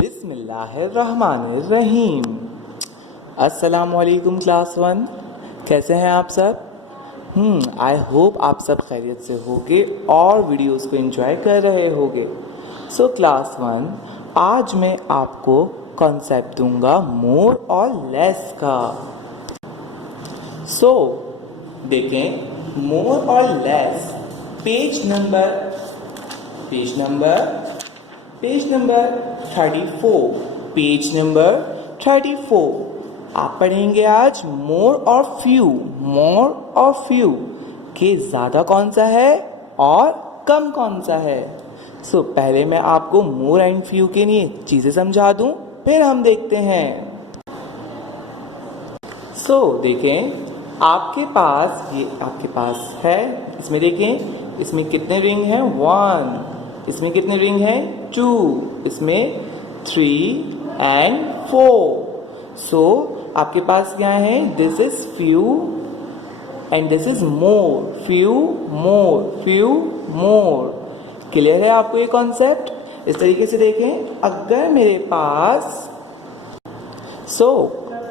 बिस्मिल्लाहिर्रहमानिर्रहीम। अस्सलामुअलैकुम क्लास 1, कैसे हैं आप सब? आई होप आप सब खैरियत से होगे और वीडियोस को एंजॉय कर रहे होगे। सो क्लास 1, आज मैं आपको कॉन्सेप्ट दूंगा मोर और लेस का। सो देखें, मोर और लेस पेज नंबर 34 आप पढ़ेंगे आज मोर और फ्यू के ज़्यादा कौन सा है और कम कौन सा है। सो पहले मैं आपको मोर एंड फ्यू के लिए चीज़ें समझा दूं, फिर हम देखते हैं। सो देखें, आपके पास है, इसमें देखें, इसमें कितने रिंग हैं? 1। इसमें कितने रिंग हैं? 2। इसमें 3 एंड 4। सो आपके पास क्या है? This is few and this is more. Few more. Clear है आपको ये कॉन्सेप्ट? इस तरीके से देखें, अगर मेरे पास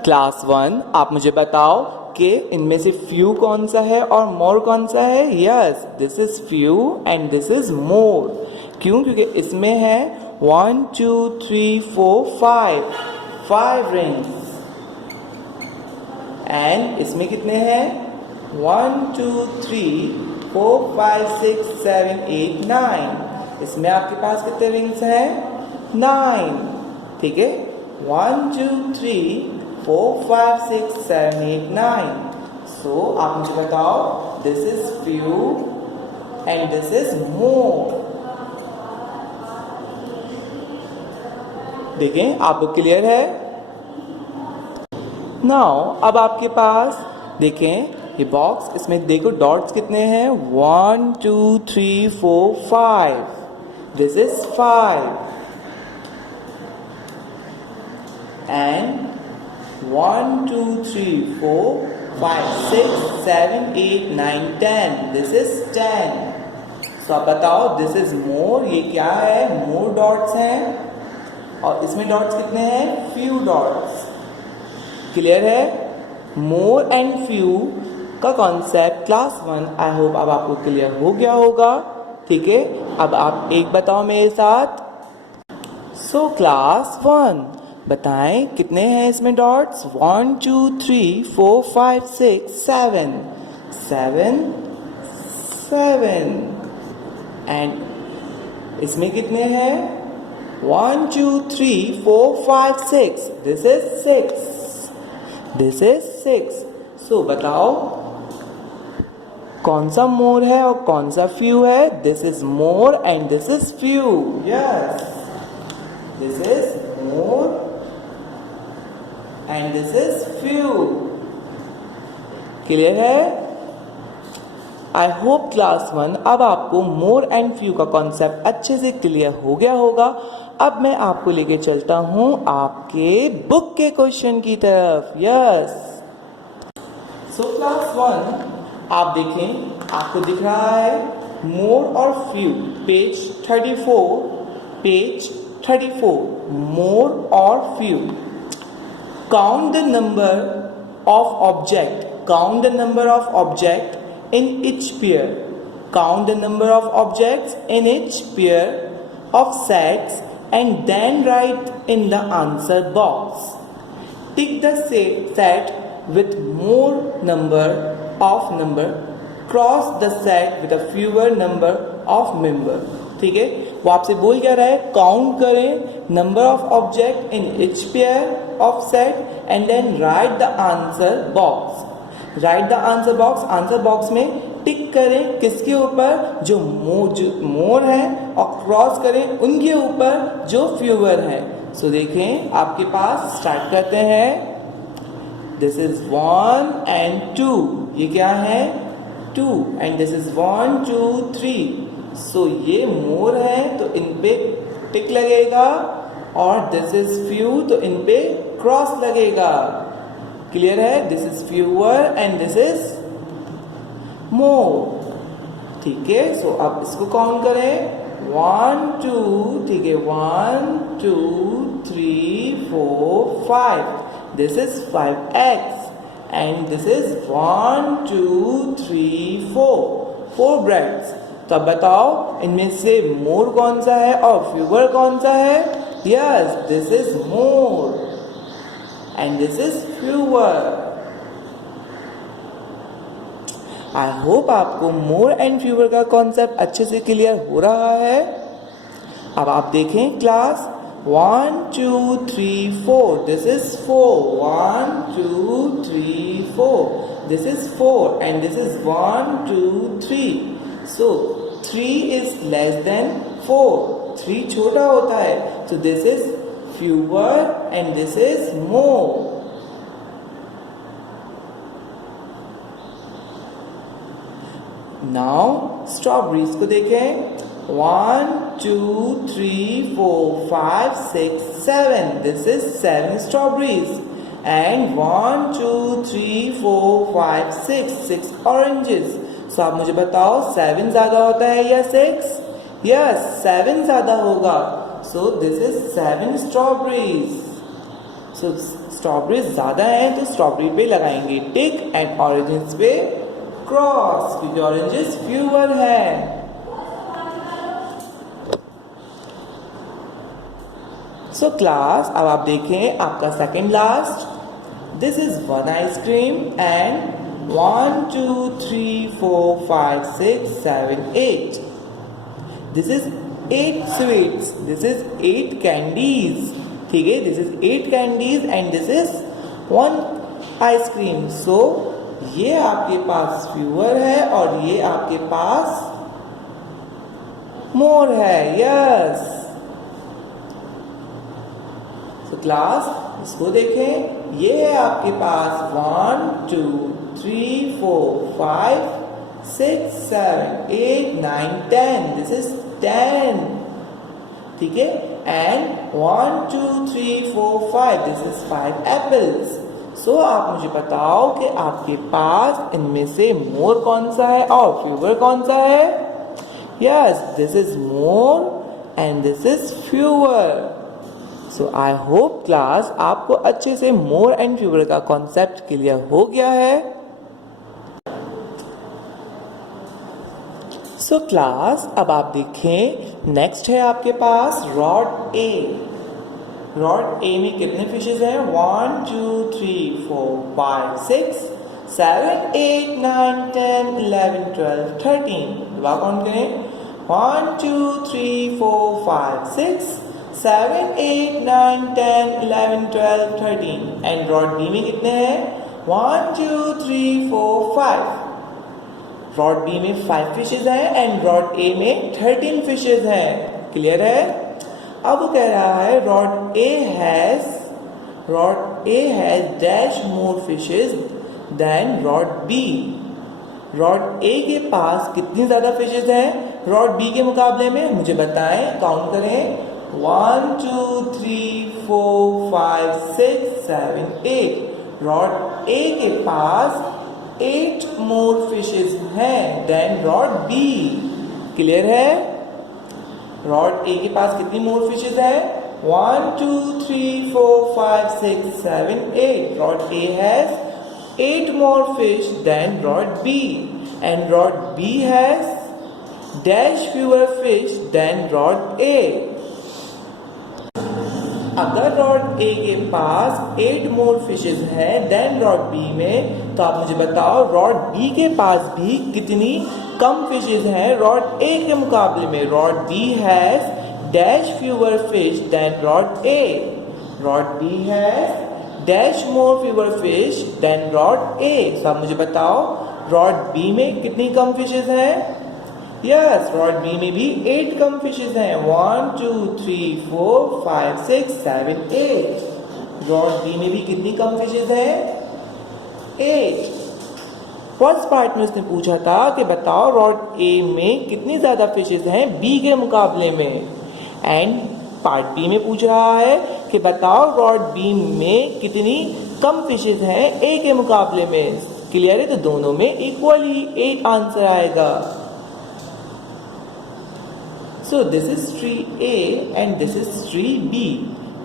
क्लास 1, आप मुझे बताओ कि इनमें से फ्यू कौन सा है और मोर कौन सा है? Yes, this is few and this is more. क्यों? क्योंकि इसमें है 1 2 3 4 5 रिंग्स एंड इसमें कितने हैं? 1 2 3 4 5 6 7 8 9। इसमें आपके पास कितने रिंग्स हैं? 9। ठीक है, 1 2 3 4 5 6 7 8 9। सो आप मुझे बताओ, this is few and this is more. देखें, आपको क्लियर है? नाउ अब आपके पास देखें ये बॉक्स, इसमें देखो डॉट्स कितने हैं? 1 2 3 4 5। This is 5 and 1 2 3 4 5 6 7 8 9 10। This is 10। तो आप बताओ, दिस इज मोर। ये क्या है? मोर डॉट्स हैं और इसमें डॉट्स कितने हैं? Few dots. क्लियर है? मोर एंड फ्यू का कॉन्सेप्ट क्लास 1 आई होप अब आपको क्लियर हो गया होगा। ठीक है, अब आप एक बताओ मेरे साथ। सो क्लास 1, बताएं कितने हैं इसमें डॉट्स? 1 2 3 4 5 6 7 एंड इसमें कितने हैं? 1 2 3 4 5 6। This is 6। सो बताओ कौन सा मोर है और कौन सा फ्यू है? This is more and this is few. Yes, this is more and this is few. Clear है? आई होप क्लास 1 अब आपको मोर एंड फ्यू का कॉन्सेप्ट अच्छे से क्लियर हो गया होगा। अब मैं आपको लेके चलता हूं आपके बुक के क्वेश्चन की तरफ। यस, सो क्लास 1, आप देखें, आपको दिख रहा है मोर और फ्यू, पेज 34 मोर और few. Count the number of object in each pair. Count the number of objects in each pair of sets and then write in the answer box. Tick the set with more number. Cross the set with a fewer number of member. ठीक है, वो आपसे बोल क्या रहा है? Count करें number of object in each pair of set and then write the answer box. Answer box में टिक करें किसके ऊपर? जो मोर है, और क्रॉस करें उनके ऊपर जो फ्यूअर है। सो देखें, आपके पास स्टार्ट करते हैं। This is 1 and 2। ये क्या है? 2 एंड दिस इज 1 2 3। सो ये मोर है तो इन पे टिक लगेगा और दिस इज फ्यू तो इन पे क्रॉस लगेगा। क्लियर है? This is fewer and this is more. ठीक है, सो अब इसको काउंट करें। 1 2, ठीक है, 1 2 3 4 5, this is 5x and this is 1 2 3 4 breads. तो अब बताओ इनमें से मोर कौन सा है और फ्यूअर कौन सा है? Yes, this is more and this is fewer. I hope आपको मोर एंड फ्यूअर का कॉन्सेप्ट अच्छे से क्लियर हो रहा है। अब आप देखें class, 1 2 3 4, this is 4, 1 2 3 4, this is 4 and this is 1 2 3। So 3 is less than 4, 3 छोटा होता है, तो this is fewer and this is more. Now strawberries को देखें, 1 2 3 4 5 6 7, this is 7 strawberries and 1 2 3 4 5 6 oranges। सो आप मुझे बताओ 7 ज्यादा होता है या 6? यस, 7 ज्यादा होगा, so this is 7 strawberries। So strawberries ज्यादा है तो स्ट्रॉबेरी पे लगाएंगे टिक एंड ऑरेंजेस पे क्रॉस, क्योंकि ऑरेंजेस फ्यूअर है। सो क्लास, अब आप देखें आपका second last, this is 1 ice cream and 1 2 3 4 5 6 7 8, this is 8 sweets, this is 8 candies, ठीक है, this is 8 candies and this is 1 ice cream. So ये आपके पास फ्यूअर है और ये आपके पास मोर है। यस, तो क्लास इसको देखें, ये है आपके पास 1 2 3 4 5 6 7 8 9 10, दिस इज 10, ठीक है, एंड 1 2 3 4 5, दिस इज 5 एप्पल्स। सो आप मुझे बताओ कि आपके पास इनमें से मोर कौन सा है और फ्यूअर कौन सा है? Yes, this is more and this is fewer. So I hope class आपको अच्छे से मोर एंड फ्यूअर का कॉन्सेप्ट क्लियर हो गया है। सो क्लास, अब आप देखें नेक्स्ट है आपके पास रॉड ए। रॉड ए में कितने फिशेज हैं? 1 2 3 4 5 6 7 8 9 10 11 12 13। दोबारा काउंट करें, 1 2 3 4 5 6 7 8 9 10 11 12 13। एंड रॉड बी में कितने हैं? 1 2 3 4 5। रॉड बी में 5 फिशेज हैं एंड रॉड ए में 13 फिशेज हैं। क्लियर है? अब वो कह रहा है rod A has dash more fishes than rod B. Rod A के पास कितनी ज्यादा फिशेज हैं रॉड बी के मुकाबले में? मुझे बताएं, काउंट करें, 1 2 3 4 5 6 7 8। रॉड ए के पास 8 मोर फिशेज हैं देन रॉड बी। क्लियर है? रॉड ए के पास कितनी मोर फिशेज है? 1 2 3 4 5 6 7 8। Rod A has 8 more fish than rod B, and rod B has dash fewer fish than rod A. अगर रॉड ए के पास 8 more fishes है देन रॉड बी में, तो आप मुझे बताओ रॉड बी के पास भी कितनी कम फिशेज हैं रॉड ए के मुकाबले में? Rod B has dash fewer fish than rod A. Rod B has dash more fewer fish than rod A. तो आप मुझे बताओ रॉड बी में कितनी कम फिशेज हैं? यस, रॉड बी में भी 8 कम फिशेज हैं। 1 2 3 4 5 6 7 8। रॉड बी में भी कितनी कम फिशेज हैं? 8। फर्स्ट पार्ट में उसने पूछा था कि बताओ रॉड ए में कितनी ज्यादा फिशेज हैं बी के मुकाबले में, एंड पार्ट बी में पूछ रहा है कि बताओ रॉड बी में कितनी कम फिशेज हैं ए के मुकाबले में। क्लियर है? तो दोनों में इक्वली 8 आंसर आएगा। So this is tree A and this is tree B.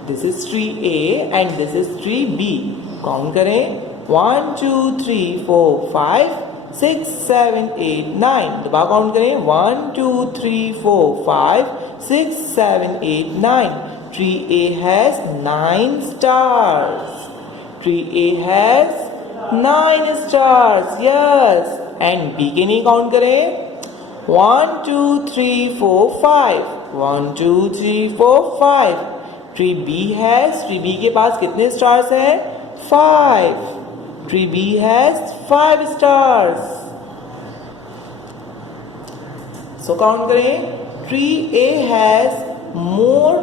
This is tree A and this is tree B. Count करें 1 2 3 4 5 6 7 8 9. दोबारा काउंट करें 1 2 3 4 5 6 7 8 9. Tree A has 9 stars. Tree A has 9 stars. Yes. And B के नहीं count करें 1 2 3 4 5. 1 2 3 4 5. Tree B के पास कितने stars हैं? 5. Tree B has 5 stars. So count करें. Tree A has more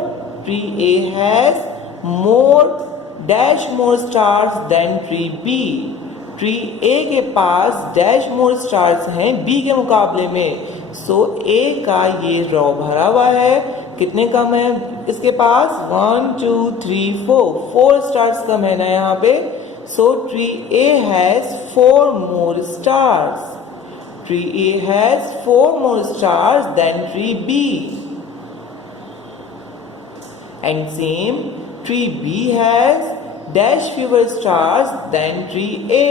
dash more stars than tree B. Tree A के पास dash more stars हैं B के मुकाबले में. So A का ये रो भरा हुआ है. कितने कम है इसके पास? 1 2 3 4 स्टार्स कम है ना यहाँ पे. So tree A has 4 more stars. Tree A has 4 more stars than tree B. And same, tree B has dash fewer stars than tree A.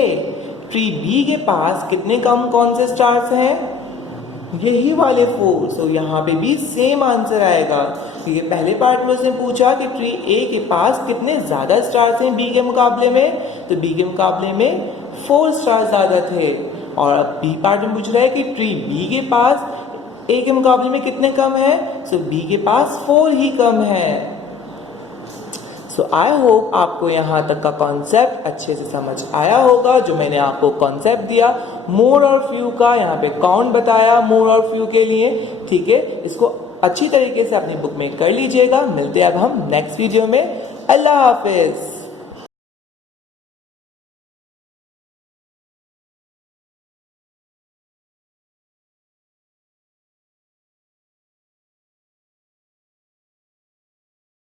Tree B के पास कितने कम कौन से स्टार्स हैं? यही वाले 4. सो यहाँ पे भी सेम आंसर आएगा, क्योंकि पहले पार्ट में उसने पूछा कि ट्री ए के पास कितने ज़्यादा स्टार्स हैं बी के मुकाबले में, तो बी के मुकाबले में 4 स्टार्स ज़्यादा थे. और अब बी पार्ट में पूछ रहा है कि ट्री बी के पास ए के मुकाबले में कितने कम है. सो बी के पास 4 ही कम है. सो आई होप आपको यहाँ तक का कॉन्सेप्ट अच्छे से समझ आया होगा. जो मैंने आपको कॉन्सेप्ट दिया मोर और फ्यू का, यहाँ पे काउंट बताया मोर और फ्यू के लिए. ठीक है, इसको अच्छी तरीके से अपनी बुक में कर लीजिएगा. मिलते हैं अब हम नेक्स्ट वीडियो में. अल्लाह हाफिज.